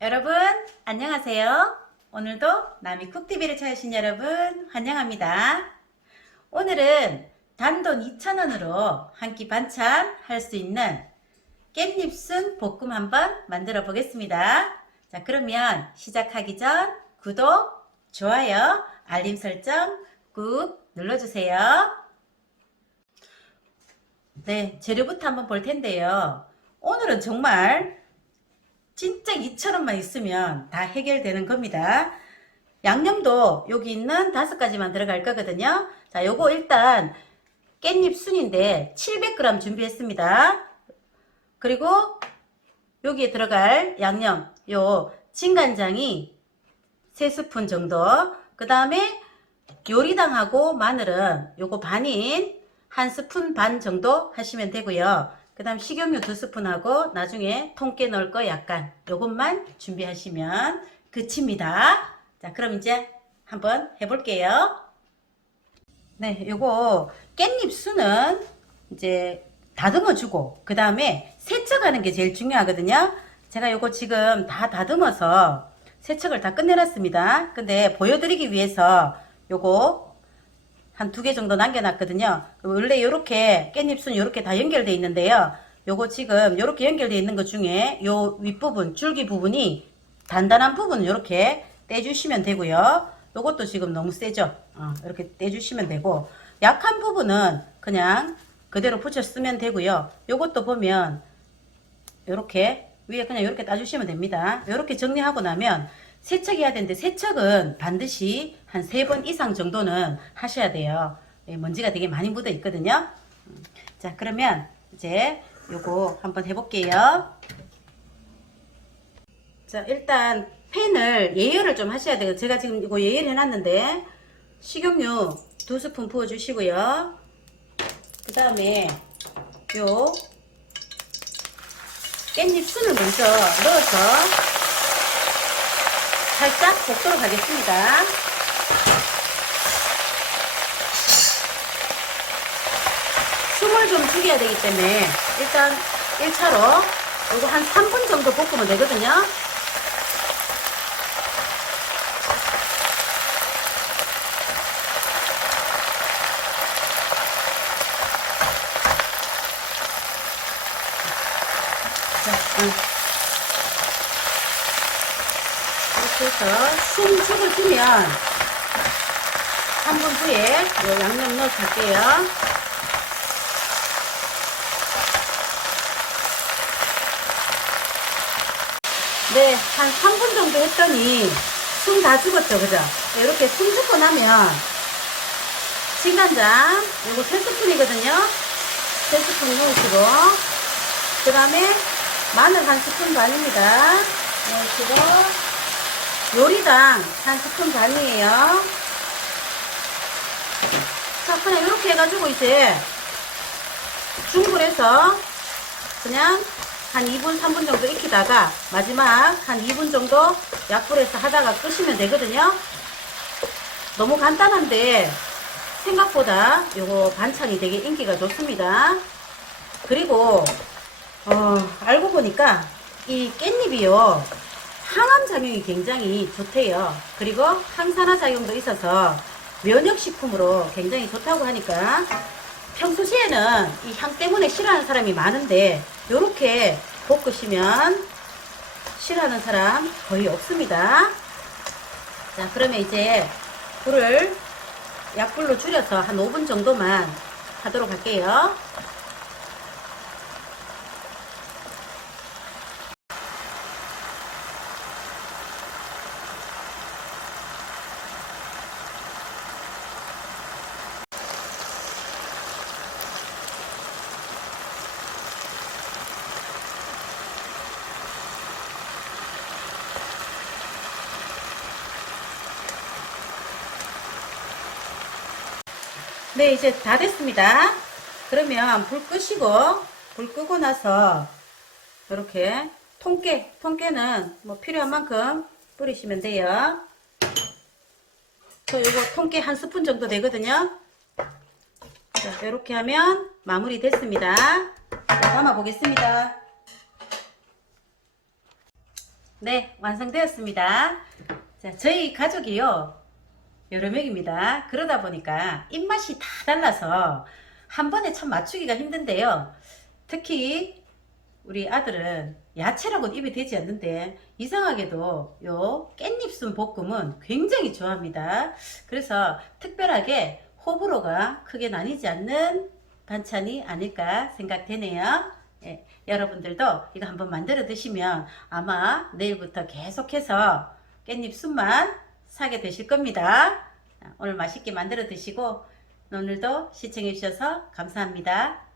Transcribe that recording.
여러분 안녕하세요. 오늘도 남이 쿡TV를 찾으신 여러분 환영합니다. 오늘은 단돈 2,000원으로 한 끼 반찬 할 수 있는 깻잎순 볶음 한번 만들어 보겠습니다. 자 그러면 시작하기 전 구독, 좋아요, 알림 설정 꾹 눌러주세요. 네 재료부터 한번 볼 텐데요. 오늘은 정말 진짜 2,000원만 있으면 다 해결되는 겁니다. 양념도 여기 있는 다섯 가지만 들어갈 거거든요. 자, 요거 일단 깻잎 순인데 700g 준비했습니다. 그리고 여기에 들어갈 양념, 요 진간장이 3스푼 정도. 그 다음에 요리당하고 마늘은 요거 반인 한 스푼 반 정도 하시면 되고요. 그 다음 식용유 두 스푼하고 나중에 통깨 넣을 거 약간 요것만 준비하시면 끝입니다. 자 그럼 이제 한번 해볼게요. 네 요거 깻잎 수는 이제 다듬어 주고 그 다음에 세척하는 게 제일 중요하거든요. 제가 요거 지금 다 다듬어서 세척을 다 끝내놨습니다. 근데 보여드리기 위해서 요거 한 두 개 정도 남겨놨거든요. 원래 이렇게 깻잎순 이렇게 다 연결되어 있는데요. 요거 지금 이렇게 연결되어 있는 것 중에 요 윗부분 줄기 부분이 단단한 부분 이렇게 떼주시면 되고요. 요것도 지금 너무 세죠. 어, 이렇게 떼주시면 되고 약한 부분은 그냥 그대로 붙여 쓰면 되고요. 요것도 보면 이렇게 위에 그냥 이렇게 따주시면 됩니다. 이렇게 정리하고 나면 세척해야 되는데 세척은 반드시 한 세 번 이상 정도는 하셔야 돼요. 예, 먼지가 되게 많이 묻어 있거든요. 음, 자 그러면 이제 요거 한번 해볼게요. 자 일단 팬을 예열을 좀 하셔야 돼요. 제가 지금 이거 예열 해 놨는데 식용유 두 스푼 부어 주시고요. 그 다음에 요 깻잎 순을 먼저 넣어서 살짝 볶도록 하겠습니다. 숨을 좀 죽여야 되기 때문에 일단 1차로 요거 한 3분 정도 볶으면 되거든요. 자, 응. 해서 숨 죽을 주면 3분 후에 요 양념 넣어서 할게요. 네, 한 3분 정도 했더니 숨 다 죽었죠, 그죠? 네, 이렇게 숨 죽고 나면 진간장, 요거 3스푼이거든요. 3스푼 넣으시고, 그 다음에 마늘 한 스푼 반입니다. 넣으시고, 요리당 한 스푼 반이에요. 자, 그냥 이렇게 해가지고 이제 중불에서 그냥 한 2분, 3분 정도 익히다가 마지막 한 2분 정도 약불에서 하다가 끄시면 되거든요. 너무 간단한데 생각보다 요거 반찬이 되게 인기가 좋습니다. 그리고 어, 알고 보니까 이 깻잎이요 항암 작용이 굉장히 좋대요. 그리고 항산화 작용도 있어서 면역식품으로 굉장히 좋다고 하니까 평소시에는 이 향 때문에 싫어하는 사람이 많은데 요렇게 볶으시면 싫어하는 사람 거의 없습니다. 자 그러면 이제 불을 약불로 줄여서 한 5분 정도만 하도록 할게요. 네, 이제 다 됐습니다. 그러면 불 끄시고, 불 끄고 나서, 이렇게, 통깨, 통깨는 뭐 필요한 만큼 뿌리시면 돼요. 저 요거 통깨 한 스푼 정도 되거든요. 자, 이렇게 하면 마무리 됐습니다. 자, 담아 보겠습니다. 네, 완성되었습니다. 자, 저희 가족이요. 여러 명입니다. 그러다 보니까 입맛이 다 달라서 한 번에 참 맞추기가 힘든데요. 특히 우리 아들은 야채라고는 입에 되지 않는데 이상하게도 요 깻잎순 볶음은 굉장히 좋아합니다. 그래서 특별하게 호불호가 크게 나뉘지 않는 반찬이 아닐까 생각되네요. 예, 여러분들도 이거 한번 만들어 드시면 아마 내일부터 계속해서 깻잎 순만 사게 되실 겁니다. 오늘 맛있게 만들어 드시고 오늘도 시청해 주셔서 감사합니다.